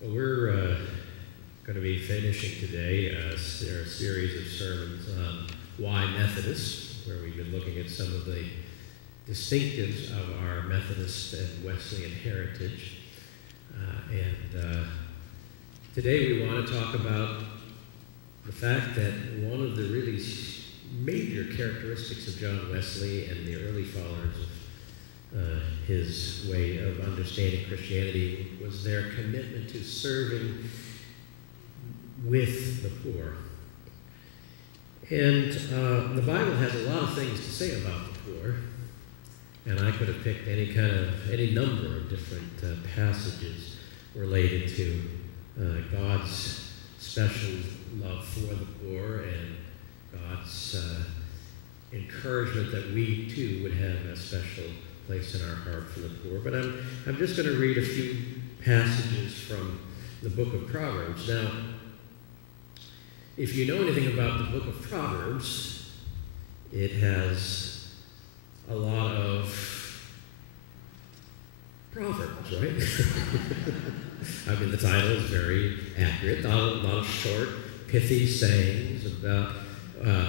Well, we're going to be finishing today our series of sermons on Why Methodist, where we've been looking at some of the distinctives of our Methodist and Wesleyan heritage. Today we want to talk about the fact that one of the really major characteristics of John Wesley and the early followers of his way of understanding Christianity was their commitment to serving with the poor. And the Bible has a lot of things to say about the poor, and I could have picked any number of different passages related to God's special love for the poor and God's encouragement that we too would have a special place in our heart for the poor. But I'm just going to read a few passages from the book of Proverbs. Now, if you know anything about the book of Proverbs, it has a lot of proverbs, right? I mean, the title is very accurate. A lot of short, pithy sayings about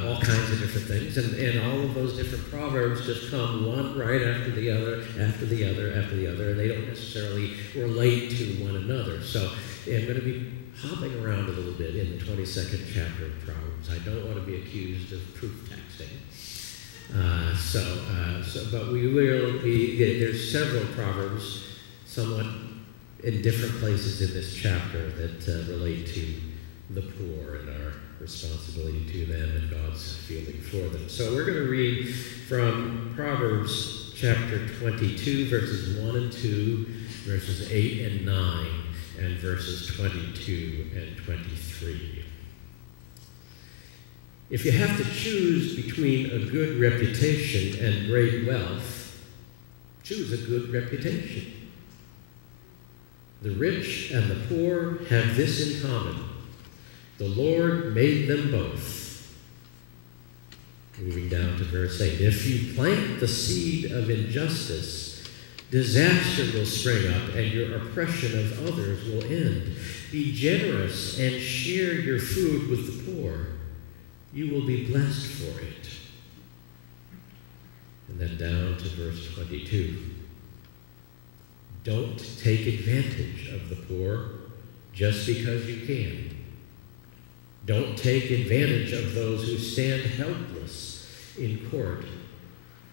all kinds of different things. And all of those different proverbs just come one right after the other, after the other, after the other, and they don't necessarily relate to one another. So I'm going to be hopping around a little bit in the 22nd chapter of Proverbs. I don't want to be accused of proof texting. But we will be, there's several proverbs somewhat in different places in this chapter that relate to the poor and our responsibility to them and God's feeling for them. So we're going to read from Proverbs chapter 22, verses 1 and 2, verses 8 and 9, and verses 22 and 23. If you have to choose between a good reputation and great wealth, choose a good reputation. The rich and the poor have this in common: the Lord made them both. Moving down to verse 8. If you plant the seed of injustice, disaster will spring up and your oppression of others will end. Be generous and share your food with the poor. You will be blessed for it. And then down to verse 22. Don't take advantage of the poor just because you can. Don't take advantage of those who stand helpless in court.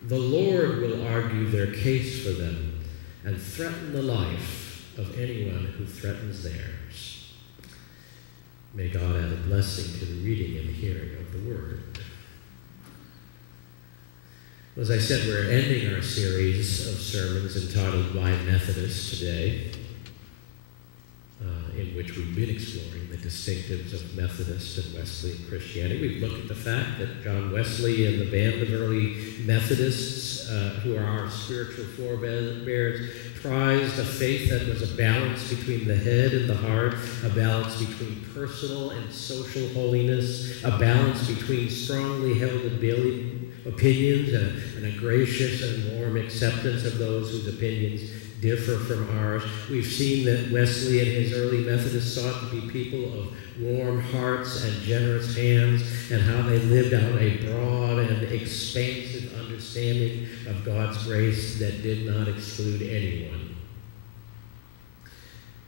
The Lord will argue their case for them and threaten the life of anyone who threatens theirs. May God add a blessing to the reading and hearing of the word. As I said, we're ending our series of sermons entitled Why Methodist today, in which we've been exploring the distinctives of Methodist and Wesleyan Christianity. We've looked at the fact that John Wesley and the band of early Methodists, who are our spiritual forebears, prized a faith that was a balance between the head and the heart, a balance between personal and social holiness, a balance between strongly held opinions and a gracious and warm acceptance of those whose opinions differ from ours. We've seen that Wesley and his early Methodists sought to be people of warm hearts and generous hands, and how they lived out a broad and expansive understanding of God's grace that did not exclude anyone.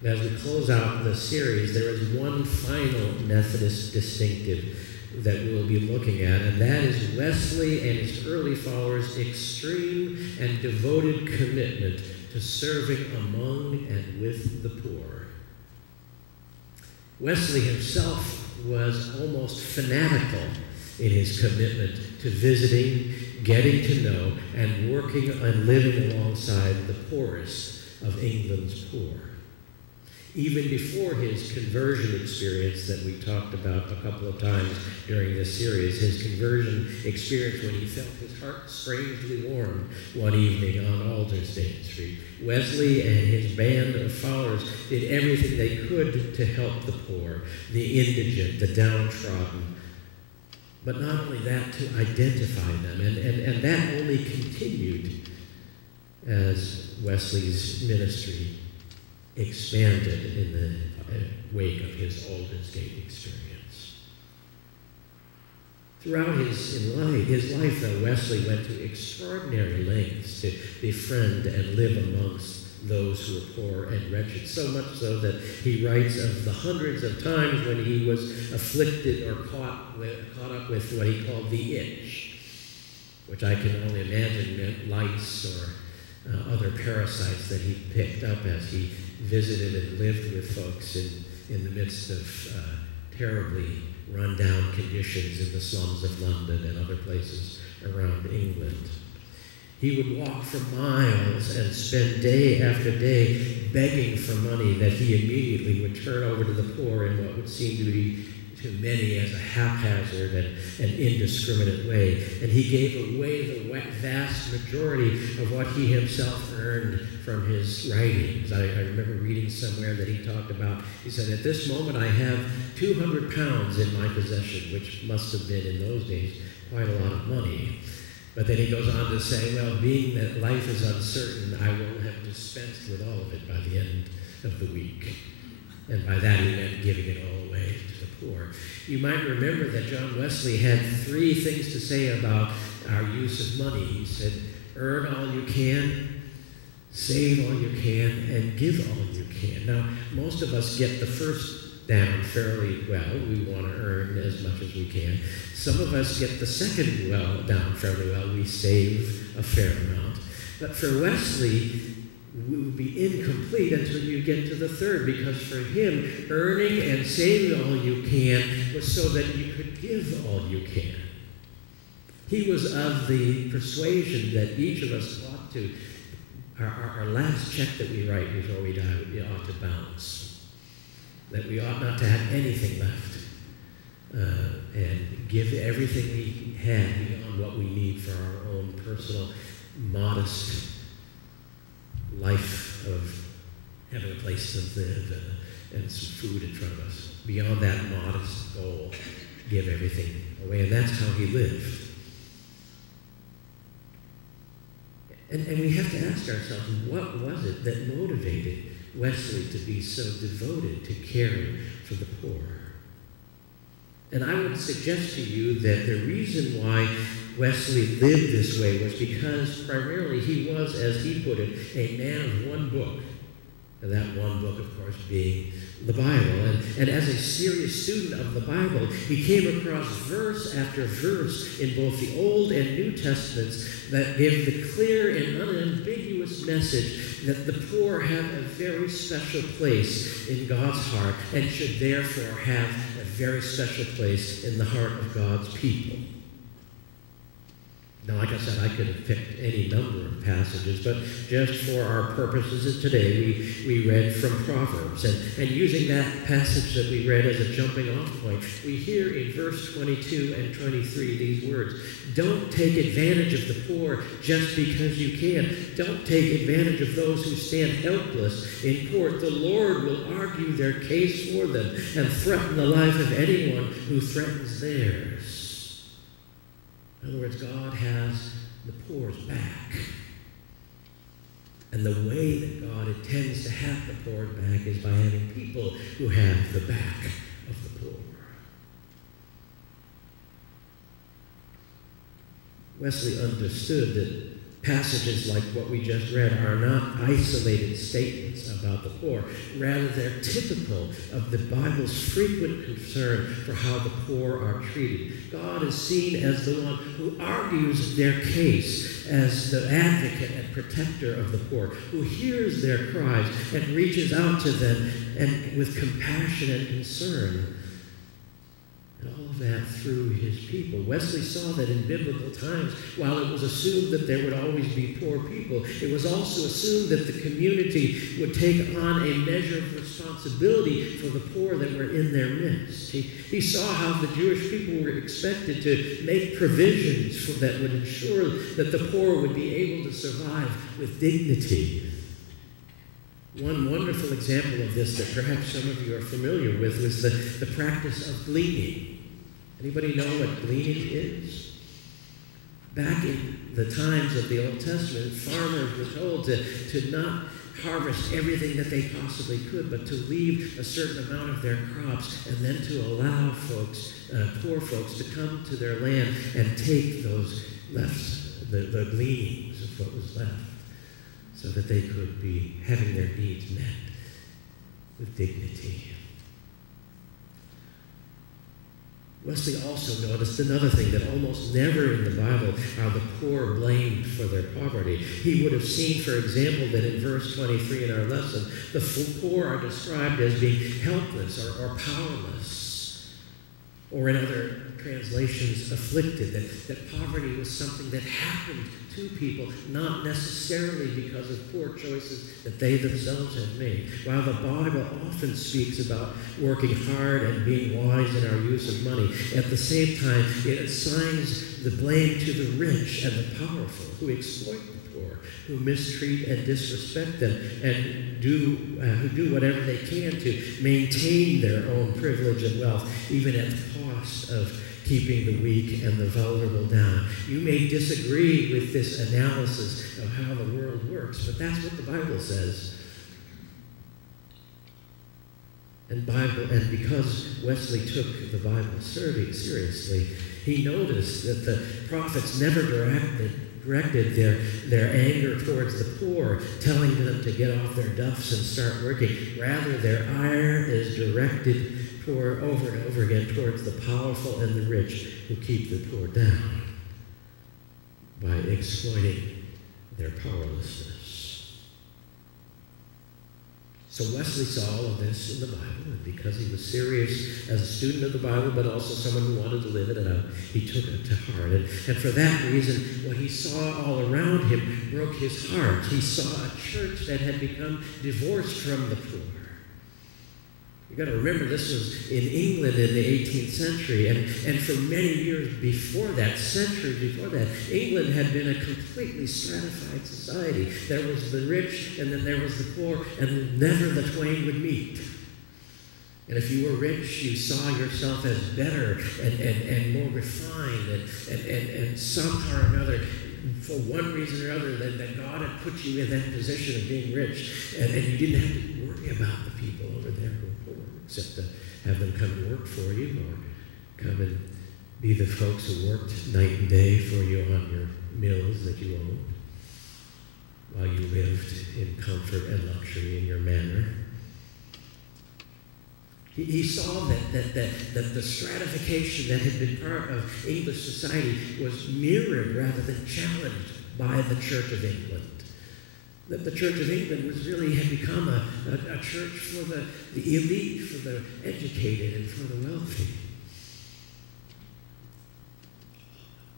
As we close out the series, there is one final Methodist distinctive that we'll be looking at, and that is Wesley and his early followers' extreme and devoted commitment to serving among and with the poor. Wesley himself was almost fanatical in his commitment to visiting, getting to know, and working and living alongside the poorest of England's poor. Even before his conversion experience that we talked about a couple of times during this series, his conversion experience when he felt his heart strangely warmed one evening on Aldersgate Street, Wesley and his band of followers did everything they could to help the poor, the indigent, the downtrodden. But not only that, to identify them. And that only continued as Wesley's ministry expanded in the wake of his Aldersgate experience. Throughout his life, though, Wesley went to extraordinary lengths to befriend and live amongst those who were poor and wretched, so much so that he writes of the hundreds of times when he was afflicted or caught up with what he called the itch, which I can only imagine meant lice or other parasites that he picked up as he visited and lived with folks in the midst of terribly run-down conditions in the slums of London and other places around England. He would walk for miles and spend day after day begging for money that he immediately would turn over to the poor in what would seem to be to many as a haphazard and indiscriminate way. And he gave away the vast majority of what he himself earned from his writings. I remember reading somewhere that he talked about, he said, at this moment I have 200 pounds in my possession, which must have been in those days quite a lot of money. But then he goes on to say, well, being that life is uncertain, I will have dispensed with all of it by the end of the week. And by that he meant giving it all away to the poor. You might remember that John Wesley had 3 things to say about our use of money. He said, earn all you can, save all you can, and give all you can. Now, most of us get the first down fairly well. We want to earn as much as we can. Some of us get the second down fairly well. We save a fair amount. But for Wesley, we would be incomplete until you get to the third, because for him, earning and saving all you can was so that you could give all you can. He was of the persuasion that each of us ought to, our last check that we write before we die, we ought to bounce. That we ought not to have anything left, and give everything we have beyond what we need for our own personal, modest life of having a place to live and some food in front of us. Beyond that modest goal, give everything away. And that's how he lived. And we have to ask ourselves, what was it that motivated Wesley to be so devoted to caring for the poor? And I would suggest to you that the reason why Wesley lived this way was because primarily he was, as he put it, a man of one book. And that one book, of course, being the Bible. And as a serious student of the Bible, he came across verse after verse in both the Old and New Testaments that give the clear and unambiguous message that the poor have a very special place in God's heart and should therefore have a very special place in the heart of God's people. Now, like I said, I could have picked any number of passages, but just for our purposes today, we read from Proverbs. And using that passage that we read as a jumping off point, we hear in verse 22 and 23 these words: don't take advantage of the poor just because you can. Don't take advantage of those who stand helpless in court. The Lord will argue their case for them and threaten the life of anyone who threatens theirs. In other words, God has the poor's back. And the way that God intends to have the poor's back is by having people who have the back of the poor. Wesley understood that passages like what we just read are not isolated statements about the poor. Rather, they're typical of the Bible's frequent concern for how the poor are treated. God is seen as the one who argues their case, as the advocate and protector of the poor, who hears their cries and reaches out to them and with compassion and concern. And all of that through his people. Wesley saw that in biblical times, while it was assumed that there would always be poor people, it was also assumed that the community would take on a measure of responsibility for the poor that were in their midst. He saw how the Jewish people were expected to make provisions that would ensure that the poor would be able to survive with dignity. One wonderful example of this that perhaps some of you are familiar with was the practice of gleaning. Anybody know what gleaning is? Back in the times of the Old Testament, farmers were told to not harvest everything that they possibly could, but to leave a certain amount of their crops and then to allow folks, poor folks, to come to their land and take those the gleanings of what was left, so that they could be having their needs met with dignity. Wesley also noticed another thing, that almost never in the Bible are the poor blamed for their poverty. He would have seen, for example, that in verse 23 in our lesson, the poor are described as being helpless or powerless, or in other translations, afflicted, that poverty was something that happened to people, not necessarily because of poor choices that they themselves have made. While the Bible often speaks about working hard and being wise in our use of money, at the same time, it assigns the blame to the rich and the powerful who exploit the poor, who mistreat and disrespect them, and who do whatever they can to maintain their own privilege and wealth, even at the cost of keeping the weak and the vulnerable down. You may disagree with this analysis of how the world works, but that's what the Bible says. And because Wesley took the Bible seriously, he noticed that the prophets never directed their anger towards the poor, telling them to get off their duffs and start working. Rather, their ire is directed over and over again towards the powerful and the rich who keep the poor down by exploiting their powerlessness. So Wesley saw all of this in the Bible, and because he was serious as a student of the Bible, but also someone who wanted to live it out, he took it to heart. And for that reason, what he saw all around him broke his heart. He saw a church that had become divorced from the poor. You've got to remember, this was in England in the 18th century, and for many years before that, centuries before that, England had been a completely stratified society. There was the rich, and then there was the poor, and never the twain would meet. And if you were rich, you saw yourself as better and more refined, and somehow or another, for one reason or other, that God had put you in that position of being rich, and you didn't have to worry about the people over there who were poor, except to have them come and work for you, or come and be the folks who worked night and day for you on your mills that you owned, while you lived in comfort and luxury in your manor. He saw that the stratification that had been part of English society was mirrored rather than challenged by the Church of England. That the Church of England had become a church for the elite, for the educated, and for the wealthy.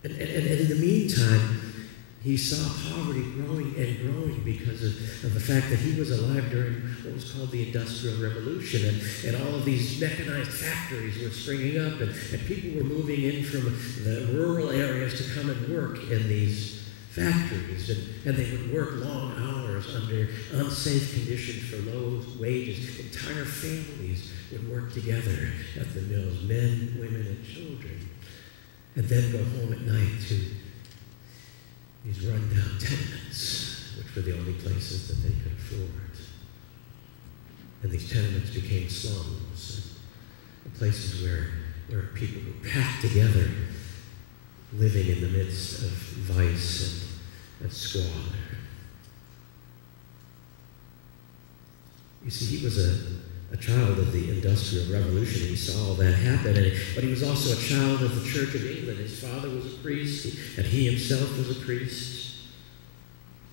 And in the meantime, he saw poverty growing and growing because of the fact that he was alive during what was called the Industrial Revolution, and all of these mechanized factories were springing up, and people were moving in from the rural areas to come and work in these factories, and they would work long hours under unsafe conditions for low wages. Entire families would work together at the mills, men, women, and children, and then go home at night to these run-down tenements, which were the only places that they could afford. And these tenements became slums, and places where people were packed together, living in the midst of vice and squalor. You see, he was a child of the Industrial Revolution. He saw all that happen, but he was also a child of the Church of England. His father was a priest, and he himself was a priest.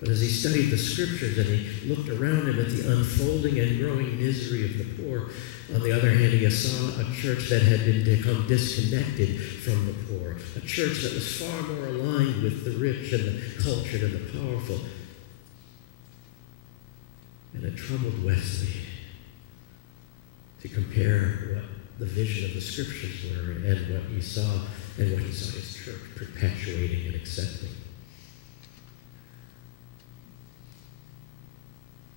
But as he studied the Scriptures and he looked around him at the unfolding and growing misery of the poor, on the other hand, he saw a church that had become disconnected from the poor, a church that was far more aligned with the rich and the cultured and the powerful. And it troubled Wesley to compare what the vision of the Scriptures were and what he saw his church perpetuating and accepting.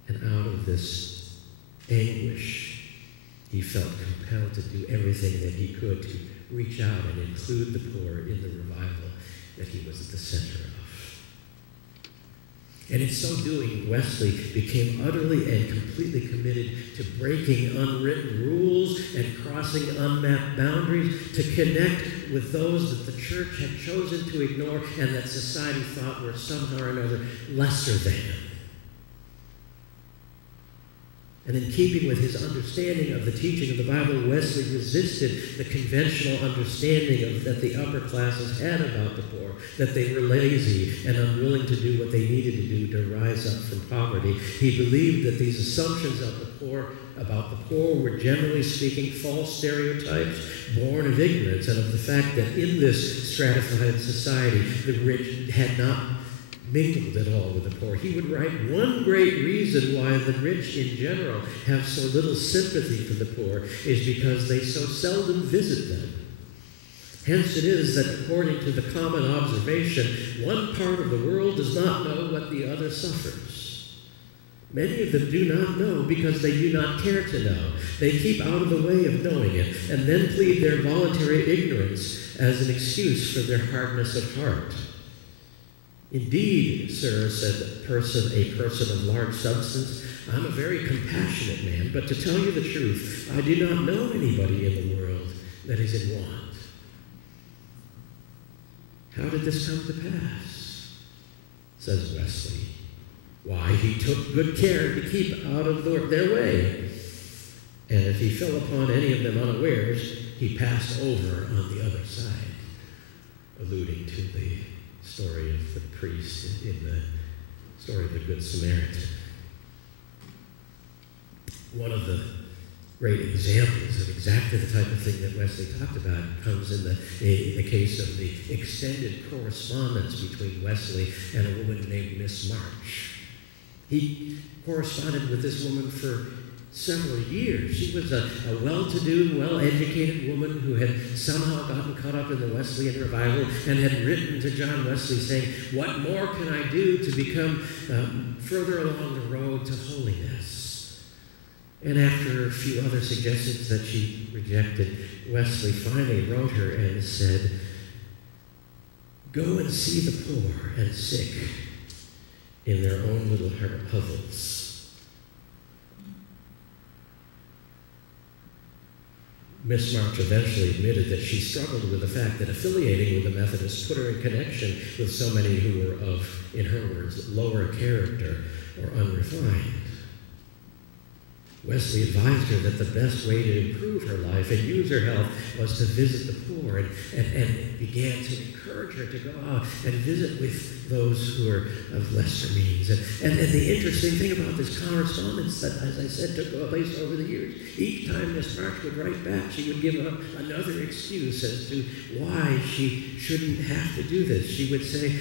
And out of this anguish, he felt compelled to do everything that he could to reach out and include the poor in the revival that he was at the center of. And in so doing, Wesley became utterly and completely committed to breaking unwritten rules and crossing unmapped boundaries to connect with those that the church had chosen to ignore and that society thought were somehow or another lesser than. And in keeping with his understanding of the teaching of the Bible, Wesley resisted the conventional understanding that the upper classes had about the poor, that they were lazy and unwilling to do what they needed to do to rise up from poverty. He believed that these assumptions of about the poor were, generally speaking, false stereotypes born of ignorance and of the fact that in this stratified society, the rich had not mingled at all with the poor. He would write, one great reason why the rich in general have so little sympathy for the poor is because they so seldom visit them. Hence it is that according to the common observation, one part of the world does not know what the other suffers. Many of them do not know because they do not care to know. They keep out of the way of knowing it and then plead their voluntary ignorance as an excuse for their hardness of heart. Indeed, sir, said a person of large substance, I'm a very compassionate man, but to tell you the truth, I do not know anybody in the world that is in want. How did this come to pass? Says Wesley. Why, he took good care to keep out of their way. And if he fell upon any of them unawares, he passed over on the other side, alluding to the story of the priest in the story of the Good Samaritan. One of the great examples of exactly the type of thing that Wesley talked about comes in the case of the extended correspondence between Wesley and a woman named Miss March. He corresponded with this woman for several years. She was a well-to-do, well-educated woman who had somehow gotten caught up in the Wesleyan revival and had written to John Wesley saying, what more can I do to become further along the road to holiness? And after a few other suggestions that she rejected, Wesley finally wrote her and said, go and see the poor and sick in their own little hovels. Miss March eventually admitted that she struggled with the fact that affiliating with the Methodists put her in connection with so many who were of, in her words, lower character or unrefined. Wesley advised her that the best way to improve her life and use her health was to visit the poor and began to encourage her to go out and visit with those who are of lesser means. And the interesting thing about this correspondence that, as I said, took place over the years, each time Miss March would write back, she would give up another excuse as to why she shouldn't have to do this. She would say,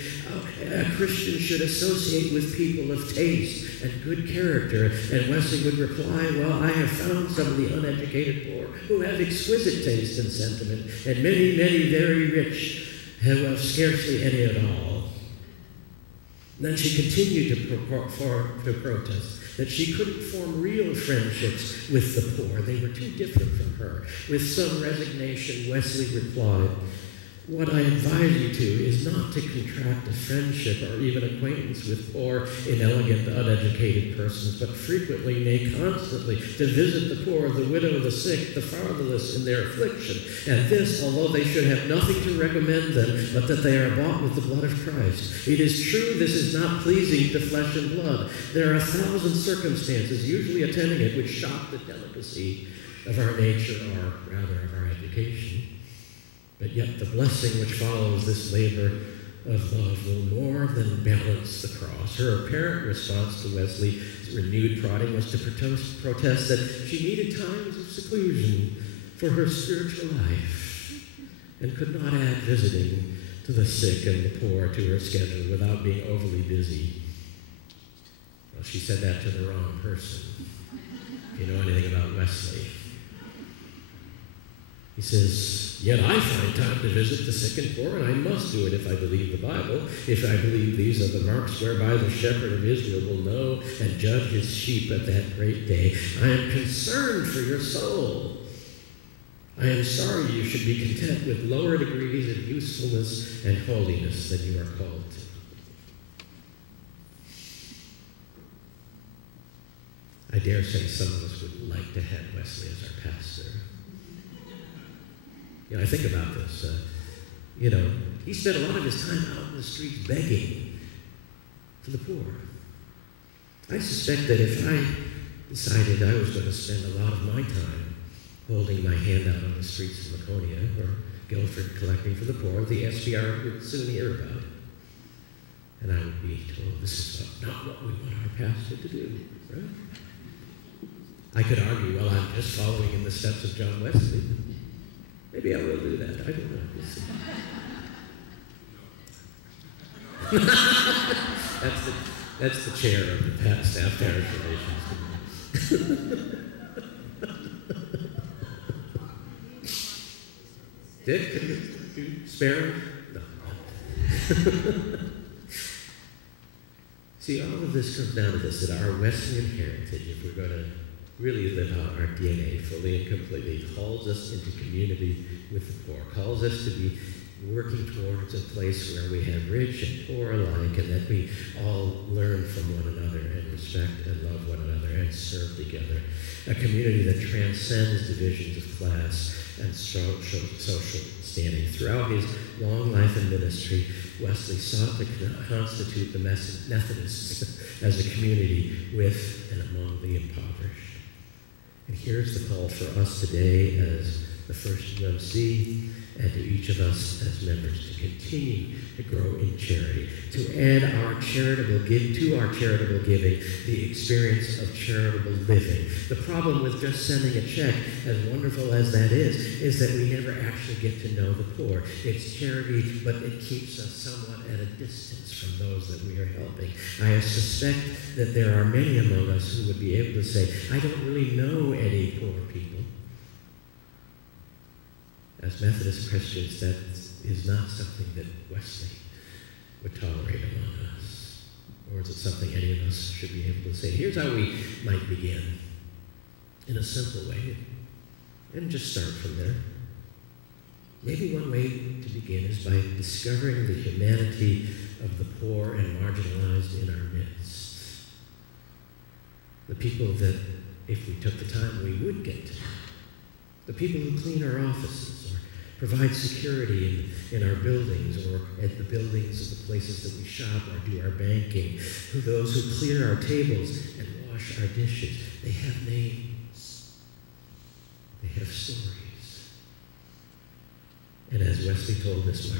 a Christian should associate with people of taste and good character. And Wesley would reply, well, I have found some of the uneducated poor who have exquisite taste and sentiment, and many, many very rich who have scarcely any at all. And then she continued to protest that she couldn't form real friendships with the poor. They were too different from her. With some resignation, Wesley replied, what I advise you to is not to contract a friendship or even acquaintance with poor, inelegant, uneducated persons, but frequently, nay, constantly, to visit the poor, the widow, the sick, the fatherless in their affliction. And this, although they should have nothing to recommend them, but that they are bought with the blood of Christ. It is true this is not pleasing to flesh and blood. There are 1,000 circumstances, usually attending it, which shock the delicacy of our nature, or rather of our education. But yet the blessing which follows this labor of love will more than balance the cross. Her apparent response to Wesley's renewed prodding was to protest that she needed times of seclusion for her spiritual life and could not add visiting to the sick and the poor to her schedule without being overly busy. Well, she said that to the wrong person, if you know anything about Wesley. He says, yet I find time to visit the sick and poor, and I must do it if I believe the Bible, if I believe these are the marks whereby the shepherd of Israel will know and judge his sheep at that great day. I am concerned for your soul. I am sorry you should be content with lower degrees of usefulness and holiness than you are called to. I dare say some of us would like to have Wesley as our pastor. I think about this. He spent a lot of his time out in the streets begging for the poor. I suspect that if I decided I was going to spend a lot of my time holding my hand out on the streets of Laconia or Guilford collecting for the poor, the SPR would soon hear about it. And I would be told, this is not what we want our pastor to do, right? I could argue, well, I'm just following in the steps of John Wesley. Maybe I will do that. I don't know. We'll see. That's the chair of the staff parish relations. Dick, can you spare him? No. See, all of this comes down to this, that our Wesleyan heritage, if we're going to really live out our DNA fully and completely, calls us into community with the poor, calls us to be working towards a place where we have rich and poor alike, and that we all learn from one another and respect and love one another and serve together. A community that transcends divisions of class and social standing. Throughout his long life in ministry, Wesley sought to constitute the Methodists as a community with and among the impoverished. And here's the call for us today as the First UMC and to each of us as members to continue to grow in charity, to add to our charitable giving, the experience of charitable living. The problem with just sending a check, as wonderful as that is that we never actually get to know the poor. It's charity, but it keeps us somewhat at a distance from those that we are helping. I suspect that there are many among us who would be able to say, I don't really know any poor people. As Methodist Christians, that is not something that Wesley would tolerate among us. Or is it something any of us should be able to say? Here's how we might begin, in a simple way, and just start from there. Maybe one way to begin is by discovering the humanity of the poor and marginalized in our midst. The people that, if we took the time, we would get to know. The people who clean our offices, provide security in our buildings or at the buildings of the places that we shop or do our banking, those who clear our tables and wash our dishes. They have names. They have stories. And as Wesley told us,